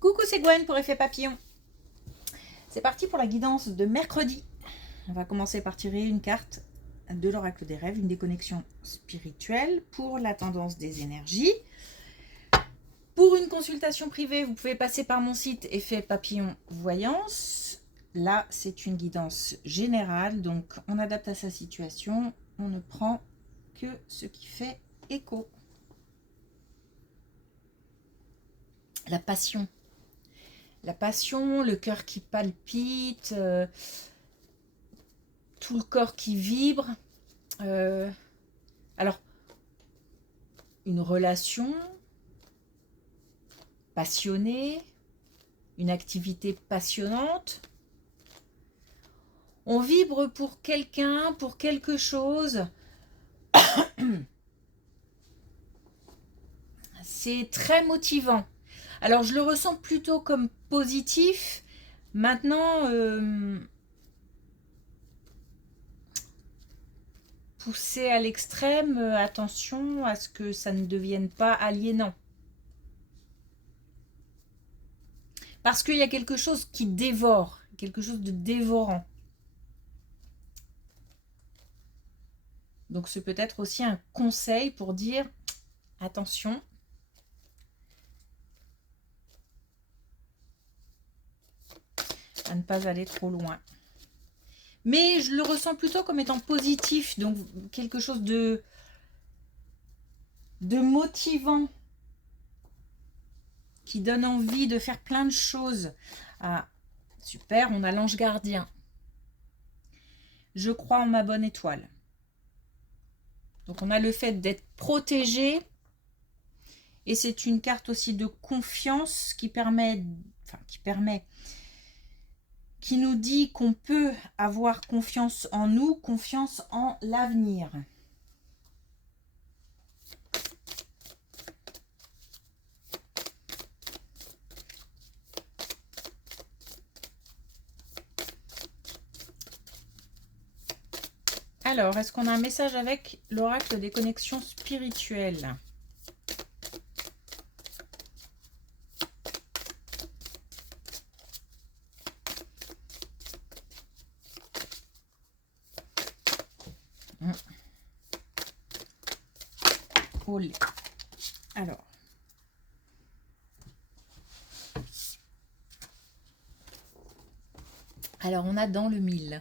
Coucou, c'est Gwen pour Effet Papillon. C'est parti pour la guidance de mercredi. On va commencer par tirer une carte de l'oracle des rêves, une déconnexion spirituelle pour la tendance des énergies. Pour une consultation privée, vous pouvez passer par mon site Effet Papillon Voyance. Là, c'est une guidance générale, donc on adapte à sa situation. On ne prend que ce qui fait écho. La passion. La passion, le cœur qui palpite, tout le corps qui vibre. Alors, une relation passionnée, une activité passionnante. On vibre pour quelqu'un, pour quelque chose. C'est très motivant. Alors, je le ressens plutôt comme positif. Maintenant, poussé à l'extrême, attention à ce que ça ne devienne pas aliénant. Parce qu'il y a quelque chose qui dévore, quelque chose de dévorant. Donc c'est peut-être aussi un conseil pour dire attention. À ne pas aller trop loin. Mais je le ressens plutôt comme étant positif, donc quelque chose de motivant, qui donne envie de faire plein de choses. Ah, super, on a l'ange gardien. Je crois en ma bonne étoile. Donc on a le fait d'être protégé, et c'est une carte aussi de confiance qui nous dit qu'on peut avoir confiance en nous, confiance en l'avenir. Alors, est-ce qu'on a un message avec l'oracle des connexions spirituelles ? Olé. Alors, on a dans le mille.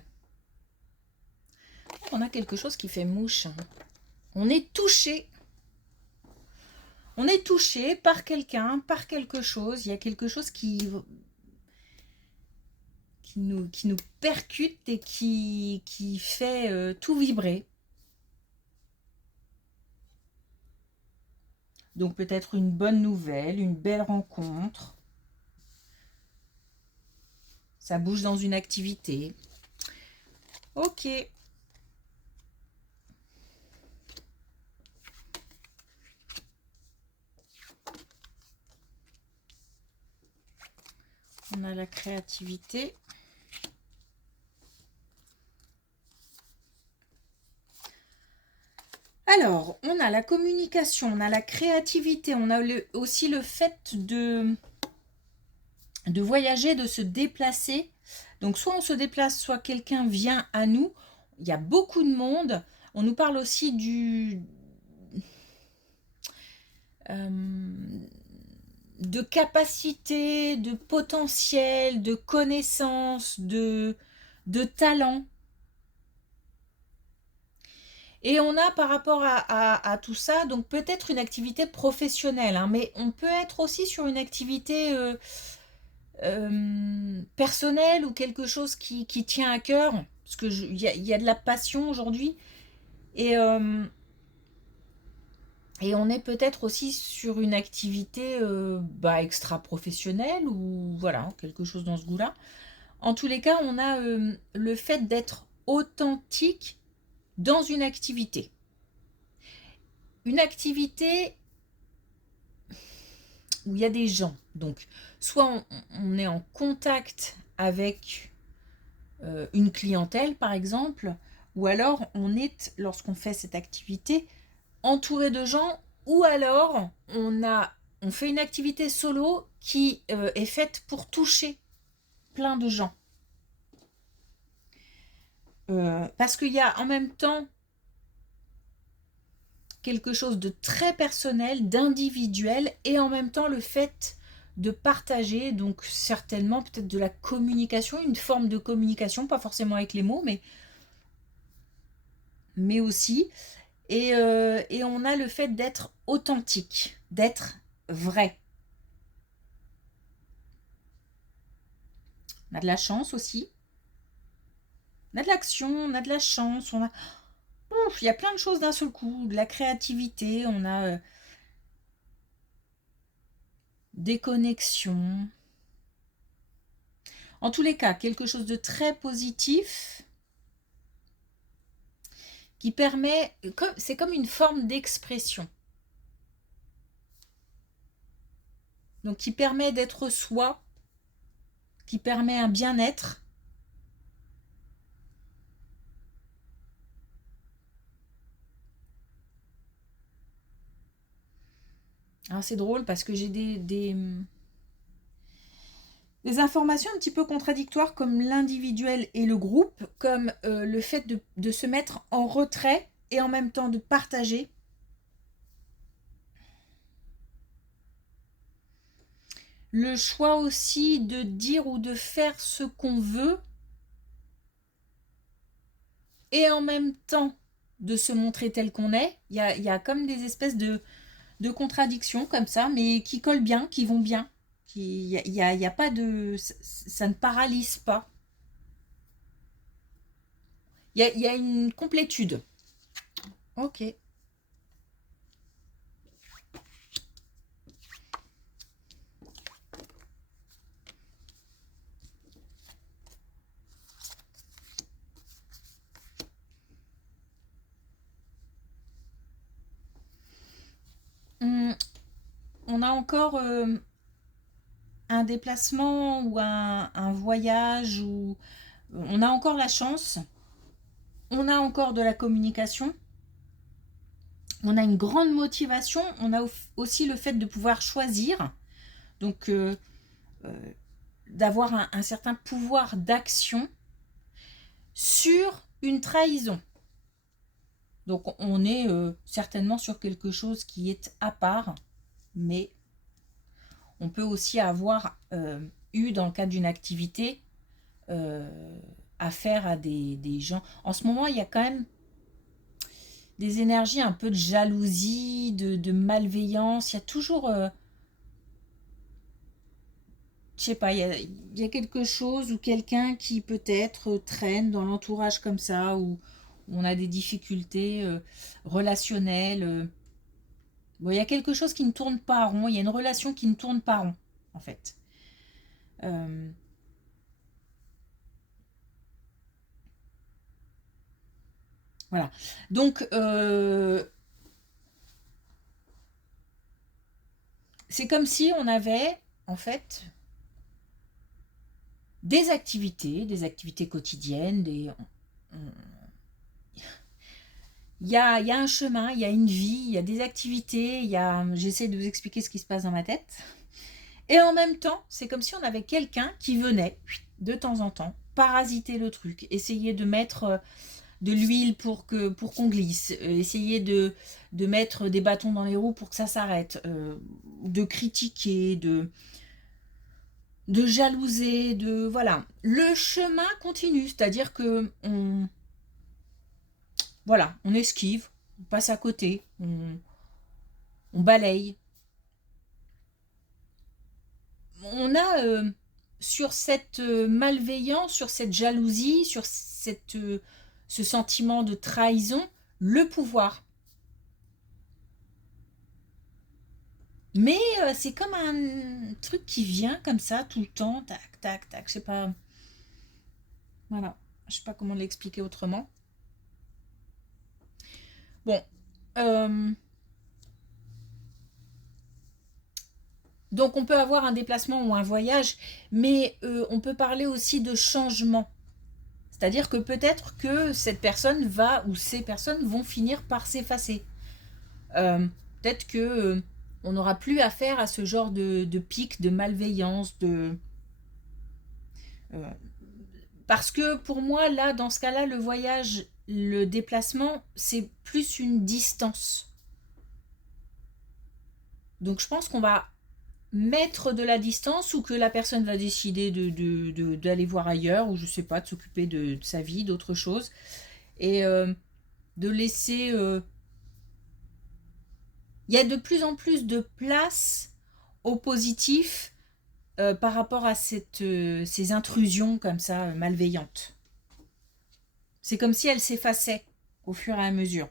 On a quelque chose qui fait mouche. On est touché. On est touché par quelqu'un, par quelque chose. Il y a quelque chose qui nous percute et qui fait tout vibrer. Donc peut-être une bonne nouvelle, une belle rencontre. Ça bouge dans une activité. Ok. On a la créativité. Alors, on a la communication, on a la créativité, on a aussi le fait de voyager, de se déplacer. Donc, soit on se déplace, soit quelqu'un vient à nous. Il y a beaucoup de monde. On nous parle aussi de capacité, de potentiel, de connaissance, de talent. Et on a par rapport à tout ça, donc peut-être une activité professionnelle, hein, mais on peut être aussi sur une activité personnelle ou quelque chose qui tient à cœur, parce qu'il y a de la passion aujourd'hui, et on est peut-être aussi sur une activité extra-professionnelle, ou voilà, quelque chose dans ce goût-là. En tous les cas, on a le fait d'être authentique dans une activité. Une activité où il y a des gens. Donc, soit on est en contact avec une clientèle, par exemple, ou alors on est, lorsqu'on fait cette activité, entouré de gens, ou alors on on fait une activité solo qui est faite pour toucher plein de gens. Parce qu'il y a en même temps quelque chose de très personnel, d'individuel, et en même temps le fait de partager, donc certainement peut-être de la communication, une forme de communication, pas forcément avec les mots, mais aussi. Et on a le fait d'être authentique, d'être vrai. On a de la chance aussi. On a de l'action, on a de la chance, on a... Ouf, il y a plein de choses d'un seul coup, de la créativité, on a des connexions. En tous les cas, quelque chose de très positif qui permet, c'est comme une forme d'expression. Donc qui permet d'être soi, qui permet un bien-être. Alors c'est drôle parce que j'ai des informations un petit peu contradictoires comme l'individuel et le groupe, comme le fait de se mettre en retrait et en même temps de partager. Le choix aussi de dire ou de faire ce qu'on veut et en même temps de se montrer tel qu'on est. Il y a comme des espèces de contradictions comme ça, mais qui collent bien, qui vont bien. Il y a pas de... Ça ne paralyse pas. Il y a une complétude. Ok. On a encore un déplacement ou un voyage, ou on a encore la chance, on a encore de la communication, on a une grande motivation, on a aussi le fait de pouvoir choisir, donc d'avoir un certain pouvoir d'action sur une trahison. Donc on est certainement sur quelque chose qui est à part, mais on peut aussi avoir eu dans le cadre d'une activité affaire à des gens. En ce moment, il y a quand même des énergies un peu de jalousie, de malveillance. Il y a toujours, je sais pas, il y a quelque chose ou quelqu'un qui peut-être traîne dans l'entourage comme ça, où on a des difficultés relationnelles. Bon, il y a quelque chose qui ne tourne pas rond, il y a une relation qui ne tourne pas rond, en fait. Voilà. Donc, c'est comme si on avait, en fait, des activités quotidiennes, il y a un chemin, il y a une vie, il y a des activités, j'essaie de vous expliquer ce qui se passe dans ma tête. Et en même temps, c'est comme si on avait quelqu'un qui venait, de temps en temps, parasiter le truc, essayer de mettre de l'huile pour qu'on glisse, essayer de mettre des bâtons dans les roues pour que ça s'arrête, de critiquer, de jalouser, voilà. Le chemin continue, c'est-à-dire que on esquive, on passe à côté, on balaye. On a sur cette malveillance, sur cette jalousie, sur ce sentiment de trahison, le pouvoir. Mais c'est comme un truc qui vient comme ça tout le temps, tac, tac, tac, je sais pas. Voilà, je sais pas comment l'expliquer autrement. Bon. Donc on peut avoir un déplacement ou un voyage, mais on peut parler aussi de changement. C'est-à-dire que peut-être que cette personne va, ou ces personnes vont finir par s'effacer. Peut-être que on n'aura plus affaire à ce genre de pic, de malveillance, parce que pour moi, là, dans ce cas-là, le voyage, le déplacement, c'est plus une distance. Donc je pense qu'on va mettre de la distance ou que la personne va décider d'aller voir ailleurs ou je sais pas, de s'occuper de sa vie, d'autre chose. Et de laisser... Il y a de plus en plus de place au positif par rapport à ces intrusions comme ça malveillantes. C'est comme si elles s'effaçaient au fur et à mesure.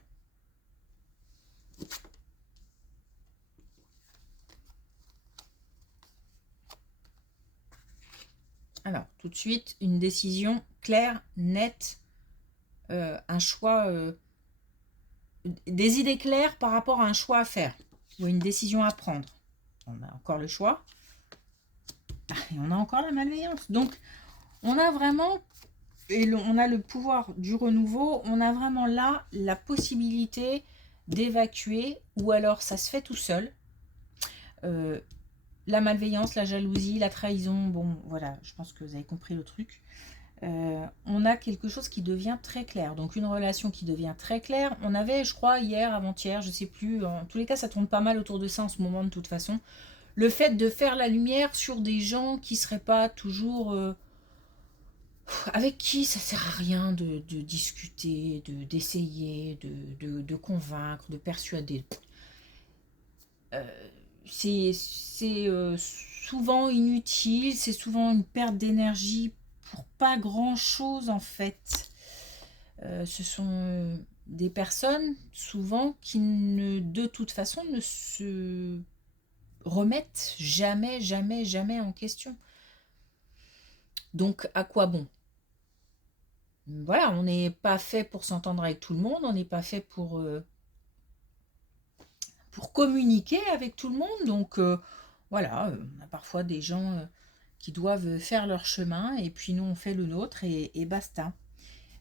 Alors, tout de suite, une décision claire, nette, un choix, des idées claires par rapport à un choix à faire ou une décision à prendre. On a encore le choix et on a encore la malveillance. Donc, on a vraiment, on a le pouvoir du renouveau, on a vraiment là la possibilité d'évacuer ou alors ça se fait tout seul. La malveillance, la jalousie, la trahison, bon voilà, je pense que vous avez compris le truc. On a quelque chose qui devient très clair, donc une relation qui devient très claire. On avait, je crois, hier, avant-hier, je sais plus, en tous les cas ça tourne pas mal autour de ça en ce moment de toute façon, le fait de faire la lumière sur des gens qui seraient pas toujours avec qui ça sert à rien de discuter, d'essayer, de convaincre, de persuader. C'est souvent inutile, c'est souvent une perte d'énergie pour pas grand chose en fait. Ce sont des personnes souvent qui de toute façon ne se remettent jamais, jamais, jamais en question. Donc à quoi bon? Voilà, on n'est pas fait pour s'entendre avec tout le monde, on n'est pas fait pour communiquer avec tout le monde. Donc voilà, on a parfois des gens qui doivent faire leur chemin et puis nous on fait le nôtre et basta.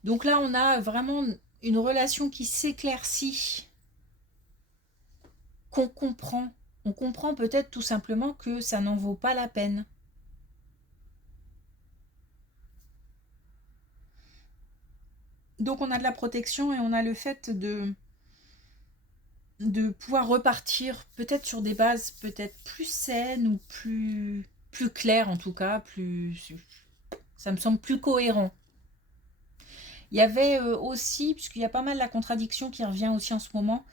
Donc là on a vraiment une relation qui s'éclaircit, qu'on comprend. On comprend peut-être tout simplement que ça n'en vaut pas la peine. Donc on a de la protection et on a le fait de pouvoir repartir peut-être sur des bases peut-être plus saines ou plus claires en tout cas, ça me semble plus cohérent. Il y avait aussi, puisqu'il y a pas mal la contradiction qui revient aussi en ce moment,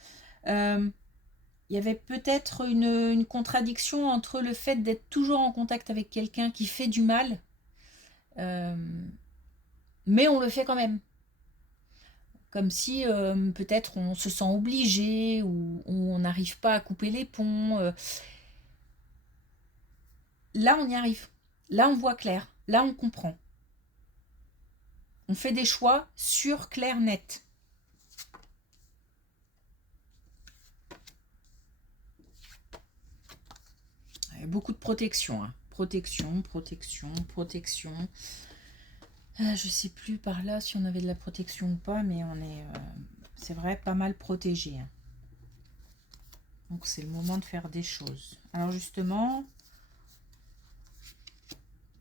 il y avait peut-être une contradiction entre le fait d'être toujours en contact avec quelqu'un qui fait du mal, mais on le fait quand même. Comme si peut-être on se sent obligé ou on n'arrive pas à couper les ponts. Là, on y arrive. Là, on voit clair. Là, on comprend. On fait des choix sûrs, clairs, nets. Beaucoup de protection. Hein. Protection, protection, protection. Je sais plus par là si on avait de la protection ou pas, mais on est, c'est vrai, pas mal protégé. Hein. Donc c'est le moment de faire des choses. Alors justement,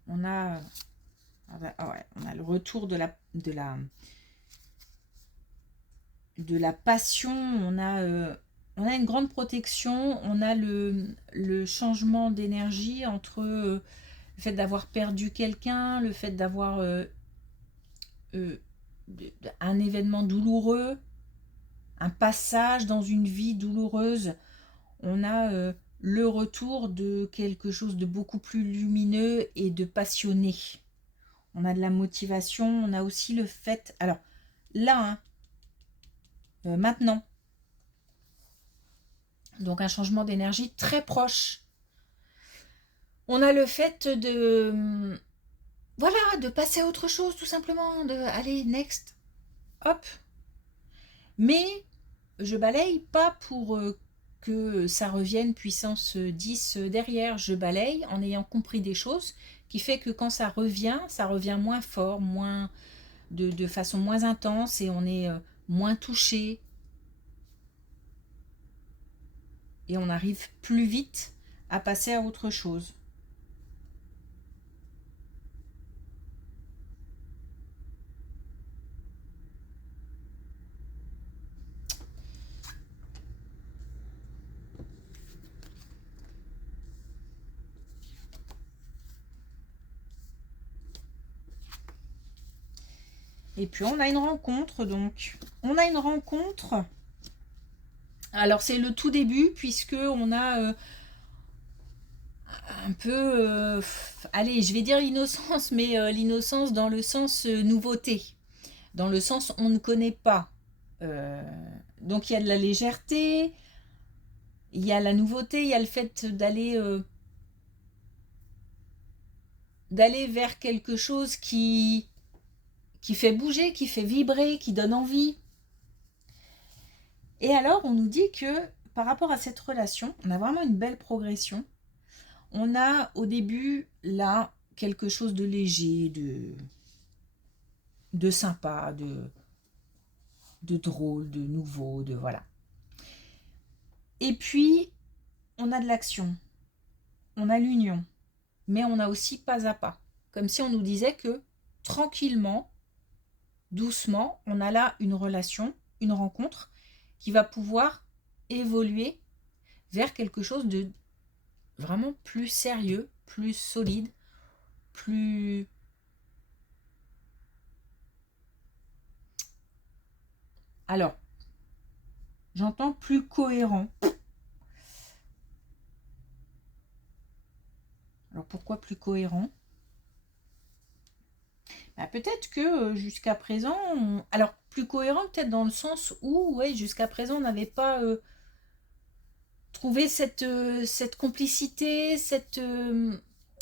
on a, on a le retour de la passion. On a une grande protection. On a le changement d'énergie entre le fait d'avoir perdu quelqu'un, le fait d'avoir un événement douloureux, un passage dans une vie douloureuse. On a le retour de quelque chose de beaucoup plus lumineux et de passionné. On a de la motivation, on a aussi le fait... Alors, là, hein, maintenant, donc un changement d'énergie très proche. On a le fait de... Voilà, de passer à autre chose, tout simplement, de aller next, hop. Mais je balaye pas pour que ça revienne puissance 10 derrière. Je balaye en ayant compris des choses qui fait que quand ça revient moins fort, moins de façon moins intense et on est moins touché. et on arrive plus vite à passer à autre chose. Et puis on a une rencontre, donc. On a une rencontre. Alors c'est le tout début, puisque on a un peu... allez, je vais dire l'innocence, mais l'innocence dans le sens nouveauté. Dans le sens on ne connaît pas. Donc il y a de la légèreté, il y a la nouveauté, il y a le fait d'aller vers quelque chose qui fait bouger, qui fait vibrer, qui donne envie. Et alors, on nous dit que par rapport à cette relation, on a vraiment une belle progression. On a au début, là, quelque chose de léger, de sympa, de drôle, de nouveau, de voilà. Et puis, on a de l'action, on a l'union, mais on a aussi pas à pas. Comme si on nous disait que tranquillement, doucement, on a là une relation, une rencontre qui va pouvoir évoluer vers quelque chose de vraiment plus sérieux, plus solide, plus... Alors, j'entends plus cohérent. Alors, pourquoi plus cohérent? Bah, peut-être que jusqu'à présent... Alors, plus cohérent peut-être dans le sens où, ouais, jusqu'à présent, on n'avait pas trouvé cette complicité,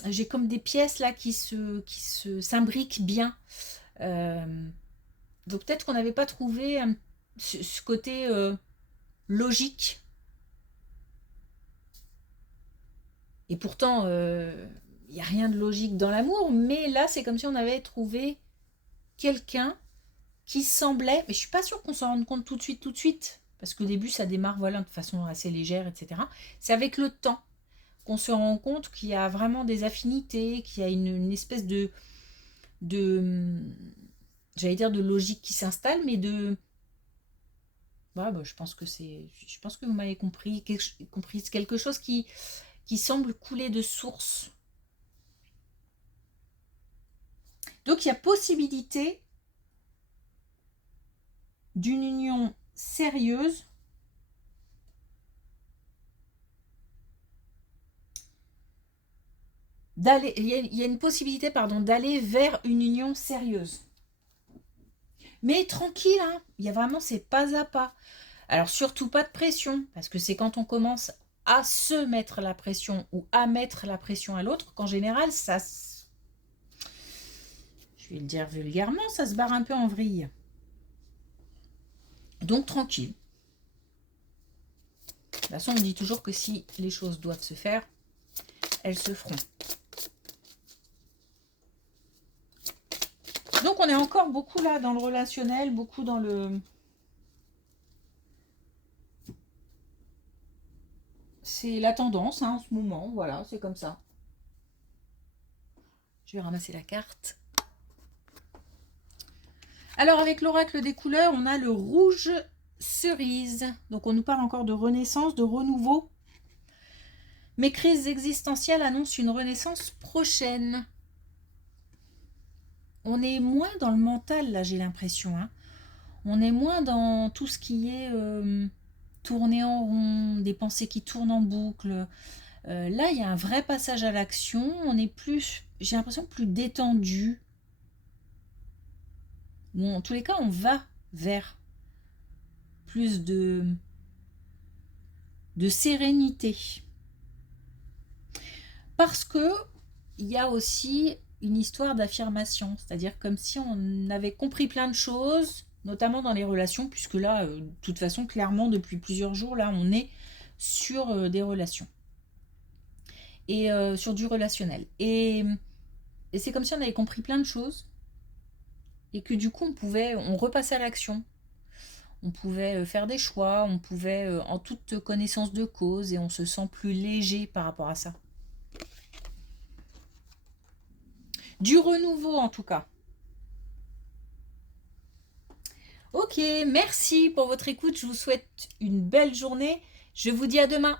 j'ai comme des pièces là qui s'imbriquent bien. Donc peut-être qu'on n'avait pas trouvé ce côté logique. Et pourtant, il n'y a rien de logique dans l'amour, mais là, c'est comme si on avait trouvé quelqu'un qui semblait... Mais je suis pas sûre qu'on s'en rende compte tout de suite, parce qu'au début, ça démarre voilà, de façon assez légère, etc. C'est avec le temps qu'on se rend compte qu'il y a vraiment des affinités, qu'il y a une espèce de j'allais dire de logique qui s'installe, mais de... Ouais, bah, je pense que vous m'avez compris quelque chose qui semble couler de source. Donc il y a possibilité d'une union sérieuse il y a une possibilité d'aller vers une union sérieuse. Mais tranquille, hein, il y a vraiment ces pas à pas. Alors surtout pas de pression, parce que c'est quand on commence à se mettre la pression ou à mettre la pression à l'autre qu'en général, je vais le dire vulgairement, ça se barre un peu en vrille. Donc tranquille. De toute façon, on dit toujours que si les choses doivent se faire, elles se feront. Donc on est encore beaucoup là dans le relationnel, beaucoup dans le... C'est la tendance hein, en ce moment, voilà, c'est comme ça. Je vais ramasser la carte. Alors avec l'oracle des couleurs, on a le rouge cerise. Donc on nous parle encore de renaissance, de renouveau. Mes crises existentielles annoncent une renaissance prochaine. On est moins dans le mental, là, j'ai l'impression. Hein. On est moins dans tout ce qui est tourné en rond, des pensées qui tournent en boucle. Là, il y a un vrai passage à l'action. On est plus, j'ai l'impression, plus détendu. Bon, en tous les cas, on va vers plus de sérénité. Parce que il y a aussi une histoire d'affirmation, c'est-à-dire comme si on avait compris plein de choses, notamment dans les relations, puisque là, de toute façon, clairement, depuis plusieurs jours, là, on est sur des relations. Et sur du relationnel. Et c'est comme si on avait compris plein de choses, et que du coup, on repassait à l'action. on pouvait faire des choix, on pouvait en toute connaissance de cause et on se sent plus léger par rapport à ça. Du renouveau en tout cas. Ok, merci pour votre écoute. Je vous souhaite une belle journée. Je vous dis à demain.